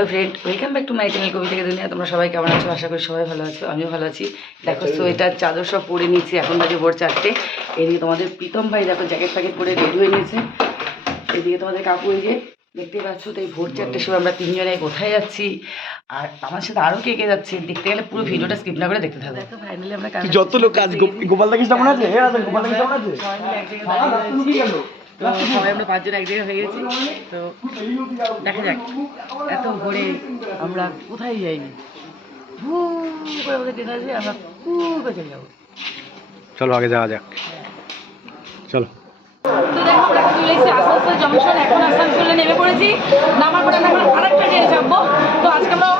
Hello friend welcome back to my channel কবি থেকে দুনিয়া তোমরা সবাই কেমন আছো? আশা করি সবাই ভালো আছো আমিও ভালো আছি। দেখো সোয়েটার চাদর সব পরে নিয়েছি এখন বাজে ভোর চারটে। এদিকে তোমাদের প্রীতম ভাই দেখো জ্যাকেট ফ্যাকেট পরে রেডি হয়ে নিয়েছে। এদিকে তোমাদের কাকু এই যে দেখতে পাচ্ছ তো এই ভোর চারটের সময় আমরা তিনজনে কোথায় যাচ্ছি? আর আমার সাথে আরও কে কে যাচ্ছে? দেখতে গেলে পুরো ভিডিওটা স্কিপ না করে দেখতে থাকো। দেখো ফাইনালি আমরা যত লোক কাজ গোপাল দাকিস কেমন আছে? হ্যাঁ আছে গোপাল দাকিস কেমন আছে? সবাই আমরা পাঁচজন এক জায়গায় হয়ে গেছি তো দেখা যাক। এত ভোরে আমরা কোথায় যাইনি? করে আমাদের ট্রেন আসবে আমরা ফু চলে যাব। চলো আগে যাওয়া যাক। চলো। তো দেখো আমরা চলে এসেছি আসানসোল জংশন এখন আসানসোলে নেমে পড়েছি। নামার পরে আমরা এখন আরেকটা ট্রেন চাপবো। তো আজকে আমরা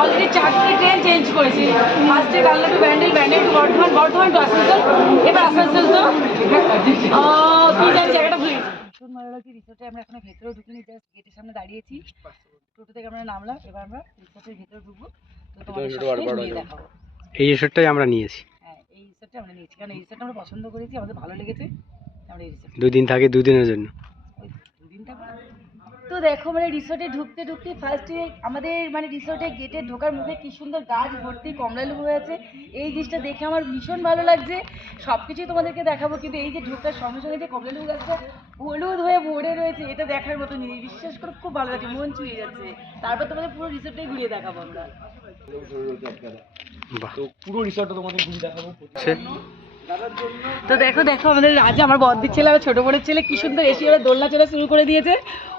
অলরেডি চারটে ট্রেন চেঞ্জ করেছি। ফার্স্টে Kalna to Bandel Bandel to Bardhaman Bardhaman to Asansol এবার আসানসোল তো আহ, কি জানি জায়গাটা ভুলে গেছি ভীষণ ভালো লাগছে রিসোর্টে আমরা এখনও ভেতরে ঢুকিনি জাস্ট গেটের সামনে দাঁড়িয়েছি। টোটো থেকে আমরা নামলাম এবার আমরা রিসোর্টের ভেতরে ঢুকবো। তো টাই এই রিসোর্টটাই আমরা নিয়েছি। হ্যাঁ এই রিসোর্টটা আমরা নিয়েছি। কারণ এই রিসোর্টটা আমরা পছন্দ করেছি আমাদের ভালো লেগেছে। আমরা এই রিসোর্ট দুই দিন থাকে দুদিনের জন্য। তো দেখো মানে রিসোর্টে ঢুকতে ঢুকতে ফার্স্টে আমাদের মানে রিসোর্টে গেটে ঢোকার মুখে কি সুন্দর গাছ ভর্তি কমলা লেবু হয়ে আছে। এই জিনিসটা দেখে আমার ভীষণ ভালো লাগছে। সব কিছুই তোমাদেরকে দেখাবো কিন্তু এই যে ঢোকার সঙ্গে সঙ্গে যে কমলা লেবু গাছটা হলুদ হয়ে ভরে রয়েছে এটা দেখার মতো জিনিস বিশ্বাস করে খুব ভালো লাগছে মন ছুঁয়ে যাচ্ছে। তারপর তোমাদের পুরো রিসোর্টটাই ঘুরিয়ে দেখাবো আমরা। পুরো রিসর্টটা তোমাদের ঘুরে দেখাবো। তো দেখো দেখো আমাদের রাজা আমার বদ্দির ছেলে আমার ছোটো বোনের ছেলে কি সুন্দর এসে ওরা দোলনা চলা শুরু করে দিয়েছে।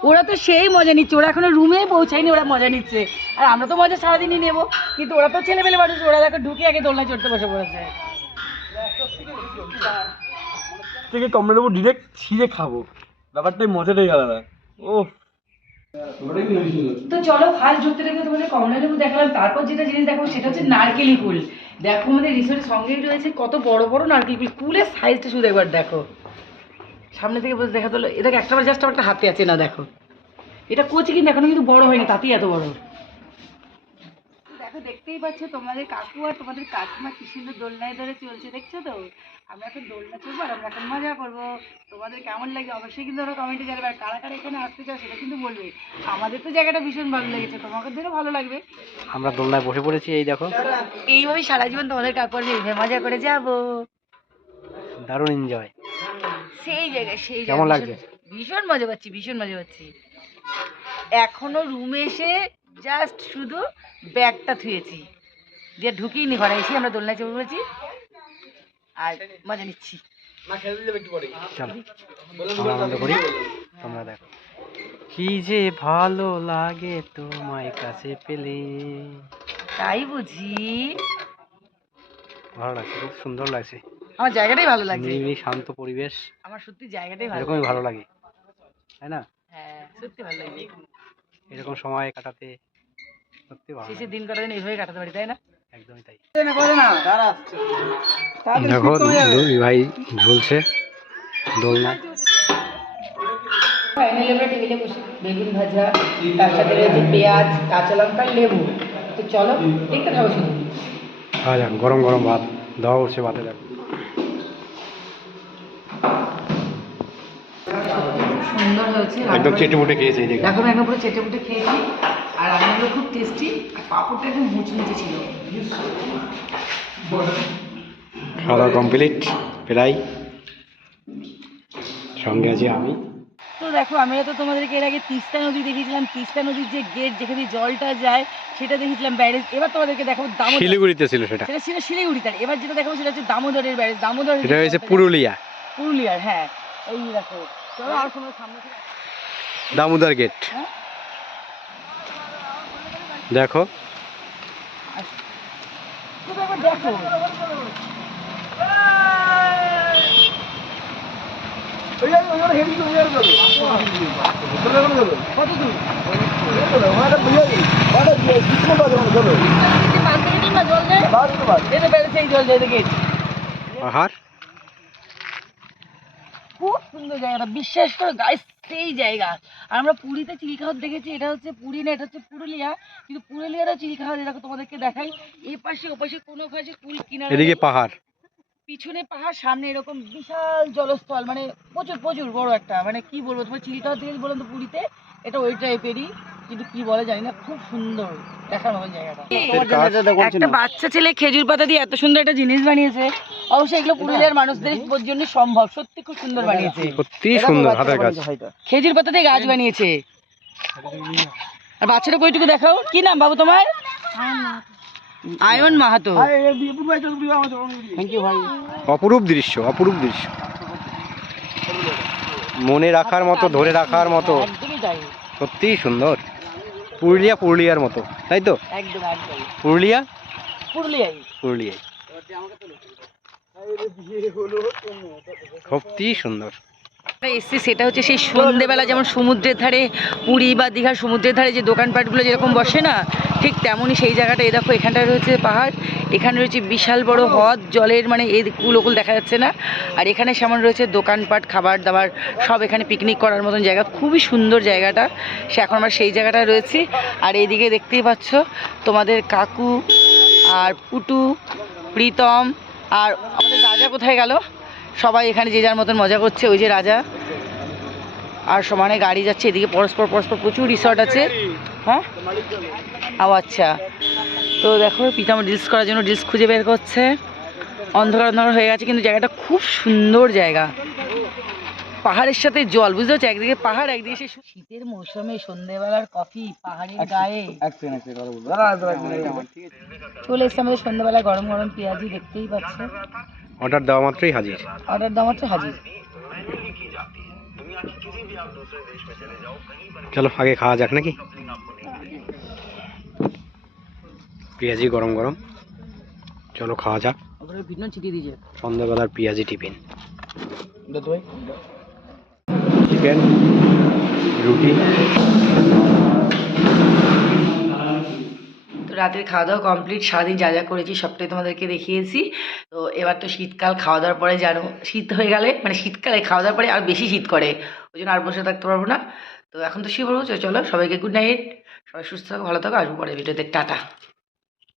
ওরা তো সেই মজা নিচ্ছে ওরা এখনও রুমে পৌঁছায়নি ওরা মজা নিচ্ছে। আর আমরা তো মজা সারাদিনই নেব কিন্তু ওরা তো ছেলেমেলে মানুষ ওরা দেখো ঢুকে আগে দোলনা চড়তে বসে পড়েছে। থেকে কমলা লেবু ডিরেক্ট ছিঁড়ে খাব। ব্যাপারটাই মজাটাই আলাদা। ও তো চলো ফার্স্ট দেখবে তোমাদের কমলা লেবু দেখালাম তারপর যেটা জিনিস দেখাবো সেটা হচ্ছে নারকেলি কুল দেখো আমাদের রিসোর্টের সঙ্গেই রয়েছে কত বড় বড় নারকেল পিস। কুলের সাইজটা শুধু একবার দেখো। সামনে থেকে বসে দেখা তোলো এটা একটা জাস্ট একটা হাতে আছে, না দেখো। এটা কচি কিন্তু এখনও কিন্তু বড় হয়নি, তাতেই এত বড়। দেখো দেখতেই পাচ্ছ তোমাদের কাকু আর তোমাদের কাকিমা কি সুন্দর দোলনায় ধরে চলছে দেখছ তো? আমরা এখন দোলনা চলবো আর আমরা এখন মজা করব। তোমাদের কেমন লাগে অবশ্যই কিন্তু ওরা কমেন্টে জানাবে। আর কারা কারা এখানে আসতে চাও সেটা কিন্তু বলবে। আমাদের তো জায়গাটা ভীষণ ভালো লেগেছে তোমাদেরও ভালো লাগবে। আমরা দোলনায় বসে পড়েছি এই দেখো। এইভাবেই সারা জীবন তোমাদের কাকু আর এইভাবে মজা করে যাব। দারুণ এনজয় সেই জায়গায় সেই কেমন লাগছে? ভীষণ মজা পাচ্ছি ভীষণ মজা পাচ্ছি। এখনও রুমে এসে জাস্ট শুধু ব্যাগটা থুয়েছি দিয়ে ঢুকিয়ে ঘরে এসে আমরা দোলনায় চেপে পড়েছি। আর মজা নিচ্ছি। চলো। আমরা আনন্দ করি। তোমরা দেখো। কি যে ভালো লাগে তোমায় কাছে পেলে। তাই বুঝি। ভালো লাগছে খুব সুন্দর লাগছে। আমার জায়গাটাই ভালো লাগছে। নিরিবিলি শান্ত পরিবেশ। আমার সত্যি জায়গাটাই ভালো এরকমই ভালো লাগে। তাই না? হ্যাঁ সত্যি ভালো লাগছে এরকম সময় কাটাতে সত্যি ভালো শেষের দিন কাটাতে এইভাবে কাটাতে পারি তাই না? একদমই তাই। দেখো দুই ভাই ঝুলছে দোলনা। ফাইনালি আমরা টেবিলে বসে। বেগুন ভাজা তার সাথে রয়েছে পেঁয়াজ কাঁচা লঙ্কা লেবু। তো চলো দেখতে থাকো শুধু। খাওয়া যাক গরম গরম ভাত। দেওয়া উঠছে ভাতে দেখো। সুন্দর হয়েছে। একদম চেটে মুটে খেয়েছে দেখো। দেখো আমি একদম পুরো চেটে মুটে খেয়েছি। আর রান্নাগুলো খুব টেস্টি আর পাঁপড়টা একদম মুচমুচে ছিল। খাওয়া দাওয়া কমপ্লিট প্রায়। সঙ্গে আছি আমি। তো দেখো আমরা তো তোমাদেরকে এর আগে তিস্তা নদী দেখিয়েছিলাম। তিস্তা নদীর যে গেট যেখানে জলটা যায় সেটা দেখেছিলাম ব্যারেজ এবার তোমাদেরকে দেখাবো দামোদর শিলিগুড়িতে ছিল সেটা। সেটা ছিল শিলিগুড়িতে। আর এবার যেটা দেখাবো সেটা হচ্ছে দামোদরের ব্যারেজ। দামোদর এটা হয়েছে পুরুলিয়া। পুরুলিয়ার হ্যাঁ। এই দেখো। চলো আর তোমরা সামনে দামোদর গেট হ্যাঁ? দেখো তুমি একবার দেখো কত দূর বান্ধবী না জল যায় এটা বেড়েছে এই জল যায় গেট পাহাড়? খুব সুন্দর জায়গাটা। বিশ্বাস করে গাইস সেই জায়গা। আর আমরা পুরীতে চিড়িখাওয়ার দেখেছি এটা হচ্ছে পুরী না এটা হচ্ছে পুরুলিয়া। কিন্তু পুরুলিয়ারও চিড়িখাওয়ার দেখো তোমাদেরকে দেখাই। এই পাশে ও পাশে কোনো পাশে কুল কিনারে এদিকে পাহাড়। পিছনে পাহাড় সামনে এরকম বিশাল জলস্থল মানে প্রচুর প্রচুর বড় একটা মানে কি বলব তোমার চিড়িখাওয়ার দেখেছি বললাম তো পুরীতে এটা ওই টাইপেরই কিন্তু কি বলে জানি না খুব সুন্দর দেখার মতন জায়গাটা। একটা বাচ্চা ছেলে খেজুর পাতা দিয়ে এত সুন্দর একটা জিনিস বানিয়েছে। অবশ্যই এগুলো পুরুলিয়ার মানুষদের জন্য সম্ভব সত্যি খুব সুন্দর বানিয়েছে। সত্যি সুন্দর হাতের কাজ। খেজুর পাতা দিয়ে গাছ বানিয়েছে। আর বাচ্চাটা কইটুকু দেখাও? কি নাম বাবু তোমার? আয়ন মাহাতো। থ্যাংক ইউ ভাই। অপরূপ দৃশ্য অপরূপ দৃশ্য। মনে রাখার মতো ধরে রাখার মতো। একদমই তাই। সত্যিই সুন্দর। পুরুলিয়া পুরুলিয়ার মতো তাই তো? একদম একদম। পুরুলিয়া? পুরুলিয়াই। পুরুলিয়ায় সত্যিই সুন্দর। এসছি, সেটা হচ্ছে সেই সন্ধেবেলা যেমন সমুদ্রের ধারে পুরী বা দীঘার সমুদ্রের ধারে যে দোকানপাটগুলো যেরকম বসে না, ঠিক তেমনই সেই জায়গাটা। এই দেখো এখানটায় রয়েছে পাহাড়, এখানে রয়েছে বিশাল বড় হ্রদ, জলের মানে এই কুল ওকুল দেখা যাচ্ছে না। আর এখানে সামনে রয়েছে দোকানপাট, খাবার দাবার, সব এখানে পিকনিক করার মতন জায়গা। খুবই সুন্দর জায়গাটা, সে এখন আমরা সেই জায়গাটায় রয়েছি। আর এইদিকে দেখতেই পাচ্ছ, তোমাদের কাকু আর পুটু, প্রীতম আর আমাদের রাজা কোথায় গেল? সবাই এখানে যে যার মতন মজা করছে ওই যে রাজা। আর সমানে গাড়ি যাচ্ছে এদিকে পরস্পর পরস্পর প্রচুর রিসর্ট আছে। হ্যাঁ? ও আচ্ছা। তো দেখো পিতাম রিলস করার জন্য রিলস খুঁজে বের করছে। অন্ধকার অন্ধকার হয়ে গেছে কিন্তু জায়গাটা খুব সুন্দর জায়গা। পাহাড়ের সাথে জল বুঝতে পারছ? একদিকে পাহাড় একদিকে সে শীতের মৌসুমে সন্ধ্যেবেলার কফি পাহাড়ের গায়ে। চলে এসছে আমাদের সন্ধ্যাবেলায় গরম গরম পেঁয়াজি দেখতেই পাচ্ছে। অর্ডার দেওয়া মাত্রই হাজির। অর্ডার দেওয়া মাত্র হাজির। চলো আগে খাওয়া যাক নাকি? পেঁয়াজি গরম গরম। চলো খাওয়া যাক। সন্ধ্যাবেলার পেঁয়াজি টিফিন। চিকেন রুটি। তো রাতের খাওয়া দাওয়া কমপ্লিট সারাদিন যা যা করেছি সবটাই তোমাদেরকে দেখিয়েছি। তো এবার তো শীতকাল খাওয়া দাওয়ার পরে জানো, শীত হয়ে গেলে মানে শীতকালে খাওয়া দাওয়ার পরে আর বেশি শীত করে। ওই জন্য আর বসে থাকতে পারব না। তো এখন তো শুয়ে পড়ব চলো সবাইকে গুড নাইট সবাই সুস্থ থাকো, ভালো থাকো, আসব পরে ভিডিওতে টাটা।